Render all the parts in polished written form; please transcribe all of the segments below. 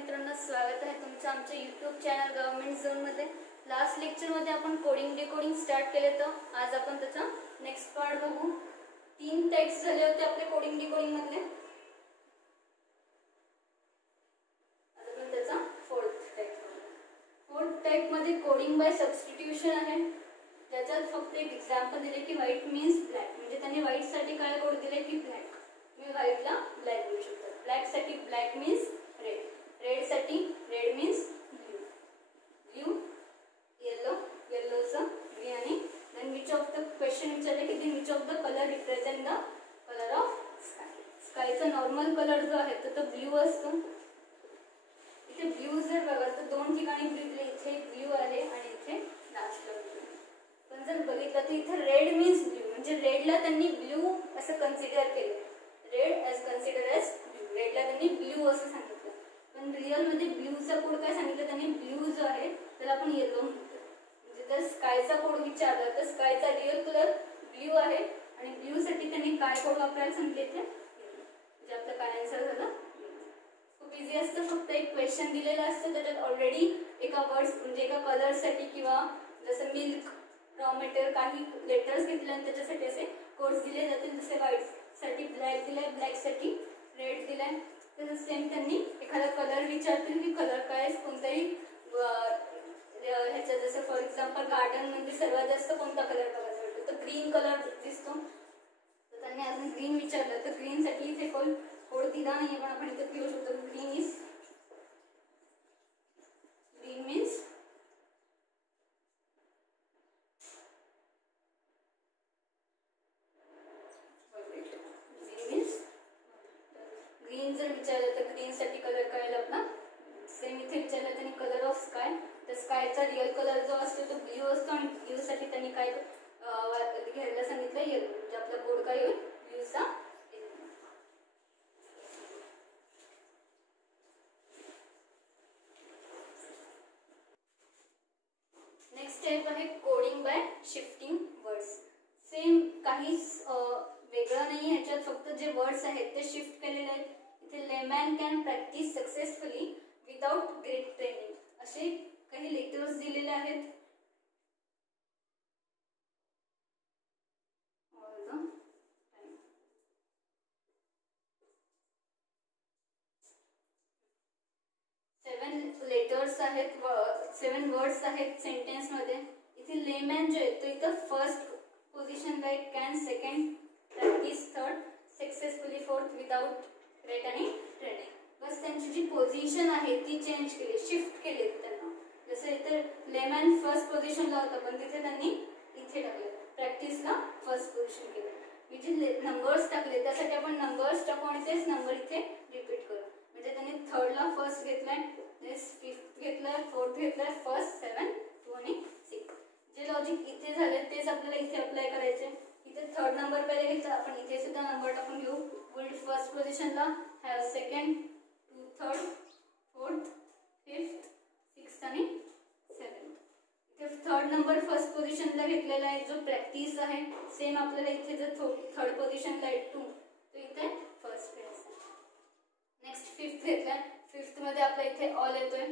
मित्रांनो, स्वागत आहे तुमचं आमच्या यूट्यूब चॅनल गव्हर्नमेंट झोनमध्ये। लास्ट लेक्चरमध्ये आपण कोडिंग डिकोडिंग स्टार्ट केले, तर आज आपण त्याचा नेक्स्ट पार्ट बघू। 3 टेक्स्ट झाले होते आपले कोडिंग डिकोडिंग मधले, आता आपण त्याचा फोर्थ टाइप मध्ये कोडिंग बाय सबस्टिट्यूशन आहे, ज्याच्यात फक्त एक एक्झाम्पल दिले की व्हाईट मीन्स ब्लॅक, म्हणजे त्यांनी व्हाईट साठी काय कोड दिले की ब्लॅक। तुम्ही व्हाईटला ब्लॅक बोलू शकता, ब्लॅक साठी ब्लॅक मीन्स रेड, रेड साठी red means blue, blue yellow, येलोचं ग्रीन, आणि then which of the question विचारले की which of the colour represent the colour of sky. स्कायचा नॉर्मल कलर जो आहे तो ब्ल्यू असतो। इथे ब्ल्यू जर बघा तर दोन ठिकाणी ब्ल्यू, इथे ब्ल्यू आहे आणि इथे लास्टला ब्ल्यू। पण जर बघितलं तर इथे रेड मीन्स ब्ल्यू, म्हणजे रेडला त्यांनी ब्ल्यू असं कन्सिडर केलं, red as consider as blue, रेडला त्यांनी ब्ल्यू असं सांगितलं। पण रिअल मध्ये ब्ल्यूचा कोड काय सांगितलं त्यांनी, ब्ल्यू जो आहे त्याला आपण येलो म्हणतो। म्हणजे जर स्कायचा कोड विचारला तर स्कायचा रिअल कलर ब्ल्यू आहे आणि ब्ल्यू साठी त्यांनी काय कोड वापरायला सांगितले ते, म्हणजे आपलं काय आन्सर झाला। खूप इझी असतं, फक्त एक क्वेश्चन दिलेलं असतं, त्याच्यात ऑलरेडी एका वर्ड्स म्हणजे एका कलर साठी किंवा जसं मिल्क, रॉ मटेरियल काही लेटर्स घेतले आणि त्याच्यासाठी असे कोड्स दिले जातील। जसे व्हाईट साठी ब्लॅक दिलाय, ब्लॅक साठी रेड दिलाय, तर सेम त्यांनी एखादा कलर विचारतील की कलर काय, कोणताही ह्याच्या जसं फॉर एक्झाम्पल गार्डन मध्ये सर्वात जास्त कोणता कलर बघायला भेटतो, तर ग्रीन कलर दिसतो, तर त्यांनी अजून ग्रीन विचारलं तर ग्रीन साठी इथे कोड दिला नाही, पण आपण इथे लिहू शकतो green is, green means green. जर विचारलं तर ग्रीन साठी कलर काय आपला, सेम इथे विचारलं त्यांनी कलर ऑफ स्काय, तर स्कायचा रिअल कलर जो असतो तो ब्ल्यू असतो आणि ब्ल्यू साठी त्यांनी काय घ्यायला सांगितलं, येलो, म्हणजे आपला कोड काय होईल ब्ल्यूचा। नेक्स्ट टाइप आहे coding bye shifting words. Same काहीच वेगळं नाही ह्याच्यात, फक्त जे वर्ड्स आहेत ते शिफ्ट केलेले आहेत। इथे layman can practice successfully without great training, असे काही लेटर्स दिलेले आहेत। लेटर्स आहेत, 7 वर्ड्स आहेत सेंटेन्स मध्ये। इथे लेमॅन जो आहे तो इथं फर्स्ट पोझिशनला आहे, can second, practice third, successfully fourth, without great आणि ट्रेनिंग। बस त्यांची जी पोझिशन आहे ती चेंज केली, शिफ्ट केली त्यांना। जसं इथे लेमॅन फर्स्ट पोझिशनला होता पण तिथे त्यांनी इथे टाकलं, प्रॅक्टिसला फर्स्ट पोझिशन केलं। मी जे नंबर्स टाकले त्यासाठी आपण नंबर्स टाकू आणि तेच नंबर इथे रिपीट करू। म्हणजे त्यांनी थर्डला फर्स्ट घेतलाय, फिफ्थ घेतलाय, फोर्थ घेतलाय, फर्स्ट, 7, 2 आणि 6। जे लॉजिक इथे झाले तेच आपल्याला इथे अप्लाय करायचे। इथे थर्ड नंबर पहिले घेतला, आपण इथे सुद्धा नंबर टाकून घेऊ। विल फर्स्ट पोझिशनला, have second, two third, fourth, fifth, sixth आणि 7th। इथे थर्ड नंबर फर्स्ट पोझिशनला घेतलेला आहे जो प्रॅक्टिस आहे, सेम आपल्याला इथे जर थर्ड पोझिशनला आहे 2, तो इथे फर्स्ट घ्यायचा। नेक्स्ट फिफ्थ घेतलाय, फिफ्थ मध्ये आपला इथे ऑल येतोय,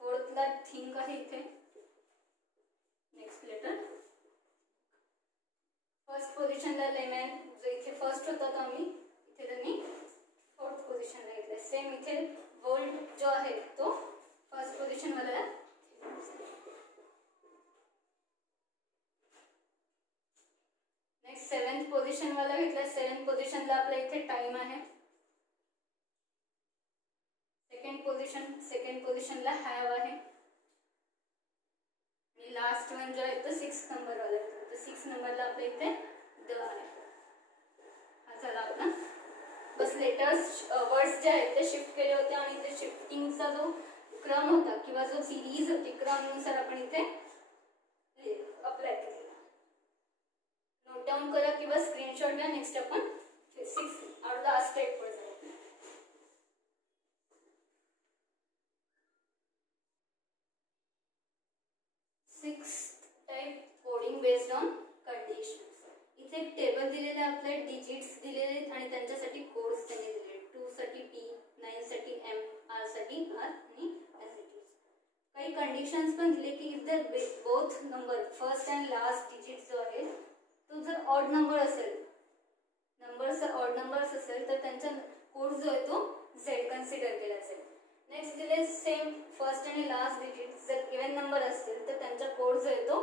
फोर्थला थिंक आहे इथे, नेक्स्ट लेटर। फर्स्ट पोझिशनला लेमॅन जो इथे फर्स्ट होता तो आम्ही इथे त्यांनी फोर्थ पोझिशनला घेतलाय। सेम इथे वर्ल्ड जो आहे तो फर्स्ट पोझिशन मध्ये। नेक्स्ट 7th पोझिशन वाला घेतलाय, 7th पोझिशनला आपला इथे टाइम आहे। सेकंड पोझिशनला हॅव आहे आणि लास्ट वन जो आहे तो 6th नंबर वाला, तर 6th नंबरला आपल्या इथे द आहे। हा झाला आपला। बस लेटर्स वर्ड्स जे आहेत ते शिफ्ट केले होते आणि ते शिफ्टिंगचा जो क्रम होता किंवा जो सिरीज होती क्रमानुसार आपण इथे अप्लाय केली। नोट डाऊन करा किंवा स्क्रीनशॉट घ्या। नेक्स्ट आपण 6 आउट लास्ट स्टेप वर जाऊ। 6th type coding based on conditions. इथे एक टेबल दिलेला आहे, आपले डिजिट्स दिलेले आहेत आणि त्यांच्यासाठी कोड्स त्यांनी दिलेले। 2 साठी साठी आर आणि ॲज इट इज. काही कंडिशन्स पण दिले की if the both number first and last digit जो आहे तो जर ऑड नंबर असेल, नंबर्स ऑड नंबर्स असेल तर त्यांचा कोड जो आहे तो झेड कन्सिडर केला जाईल. नेक्स्ट दिले सेम फर्स्ट आणि लास्ट डिजिट जर इव्हन नंबर असतील तर त्यांचा कोड जो आहे तो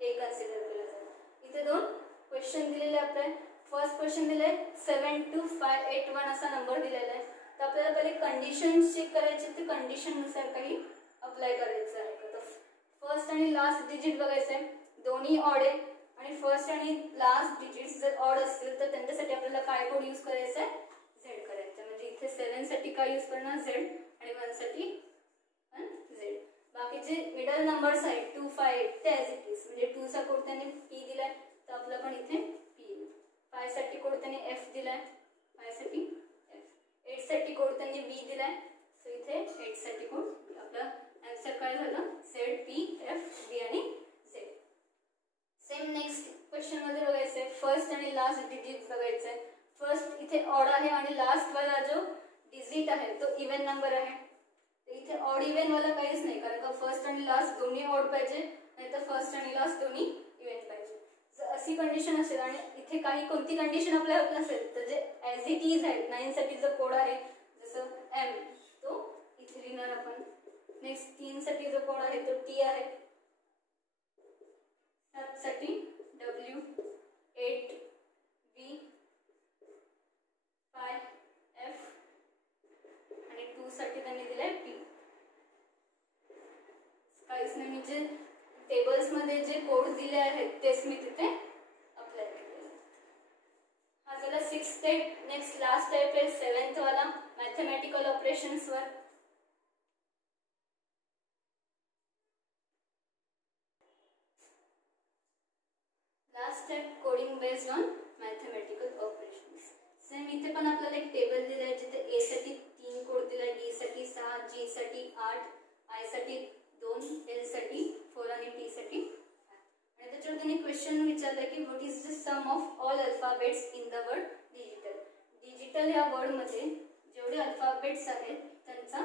ए कन्सिडर केला जाईल. इथे दोन क्वेश्चन दिलेले आपले. फर्स्ट क्वेश्चन दिले 72581 असा नंबर दिलेला आहे. तर आपल्याला पहिले कंडिशन चेक करायचे, ते कंडिशननुसार काही अप्लाय करायचं आहे का. तर फर्स्ट आणि लास्ट डिजिट बघायचं आहे, दोन्ही ऑड आहे आणि फर्स्ट आणि लास्ट डिजिट्स जर ऑड असतील तर त्यांच्यासाठी आपल्याला काय कोड यूज करायचा आहे, झेड करायचा. म्हणजे इथे 7 साठी काय यूज करणार, झेड, आणि 1 साठी 1 झेड. बाकीचे मिडल नंबर्स आहेत 2, 5 ते ॲज इट इज. म्हणजे 2 चा कोड त्याने पी दिलाय तर आपला पण इथे पी. 5 साठी कोड त्याने एफ दिलाय, 5 साठी एफ. 8 साठी कोड त्यांनी बी दिलाय सो इथे 8 साठी कोड. आपला आन्सर काय झालं, झेड, पी, एफ, बी आणि झेड. सेम नेक्स्ट क्वेश्चन मध्ये बघायचंय, फर्स्ट आणि लास्ट डिजिट बघायचंय. फर्स्ट इथे ऑड आहे आणि लास्ट वाला जो डिजिट आहे तो इव्हन नंबर आहे. इथे ऑड इव्हन वाला काहीच नाही, कारण का फर्स्ट आणि लास्ट दोन्ही ऑड पाहिजे, नाहीतर फर्स्ट आणि लास्ट दोन्ही इव्हन पाहिजे. जर अशी कंडिशन असेल आणि इथे काही कोणती कंडिशन आपल्या होत नसेल तर जे ॲज इट इज आहे 9 साठी जो कोड आहे जसं एम तो इथे लिहिणार आपण. नेक्स्ट 3 साठी जो कोड आहे तो टी आहे, 7 साठी डब्ल्यू, 8 बी, 5 एफ आणि 2 साठी त्यांनी दिलाय पी. काहीच नाही, म्हणजे टेबल्स मध्ये जे कोड दिले आहेत तेच मी तिथे अप्लाय केले. हा झाला 6th step. Next last step आहे 7th वाला, मॅथमॅटिकल ऑपरेशन्स वर. Last step coding based on mathematical operations. Same इथे पण आपल्याला एक टेबल दिलं आहे जिथे ए साठी 3 कोड दिला, डी साठी 6, जी साठी 8, आय साठी 2, एल साठी 4 आणि टी साठी 5. आणि त्याच्यावर त्यांनी क्वेश्चन विचारलं की what is the sum of all alphabets in the word digital. Digital या वर्ड मध्ये जेवढे अल्फाबेट्स आहेत त्यांचा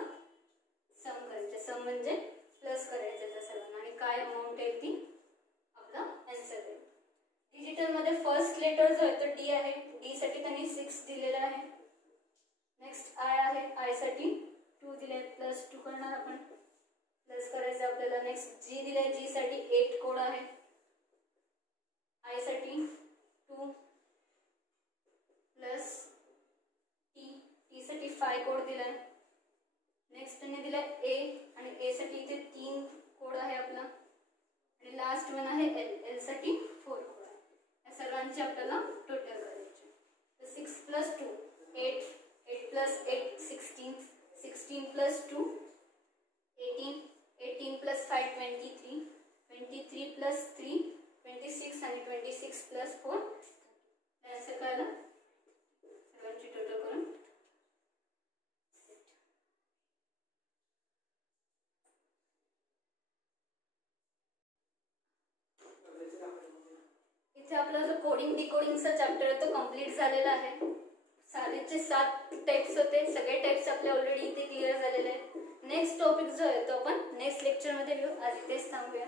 सम करायचा. सम म्हणजे प्लस करायचं त्या सर्वांना आणि काय अमाऊंट आहे ती आपला आन्सर आहे. डिजिटल मध्ये फर्स्ट लेटर जो आहे तो डी आहे, डी साठी त्यांनी 6 दिलेला आहे. नेक्स्ट आय आहे, आय साठी 2 दिले, प्लस 2 करणार आपण, प्लस करायचं आपल्याला. नेक्स्ट जी दिले, जी साठी 8 कोड आहे, आय साठी 2 प्लस टी, टी साठी 5 कोड दिलाय. नेक्स्ट त्यांनी दिलाय ए आणि ए साठी इथे 3 कोड आहे आपला आणि लास्ट वन आहे एल, एल साठी 4 कोड आहे. या सर्वांचे आपल्याला टोटल करायचे. तर 6 plus 2 8, 8 plus 8 16, 16 plus 2 18, 18 plus 5 23, 23 plus 3 26 आणि 26 प्लस 4 आन्सर काय आलं सर्वांची टोटल करून. इथे आपला जो कोडिंग डिकोडिंगचा चॅप्टर आहे तो कंप्लीट झालेला आहे. साडेचे 7 टाइप्स होते, सगळे टाइप्स आपले ऑलरेडी इथे क्लिअर झालेले आहेत. नेक्स्ट टॉपिक जो आहे तो आपण नेक्स्ट लेक्चर मध्ये घेऊ. आज इथेच थांबूया.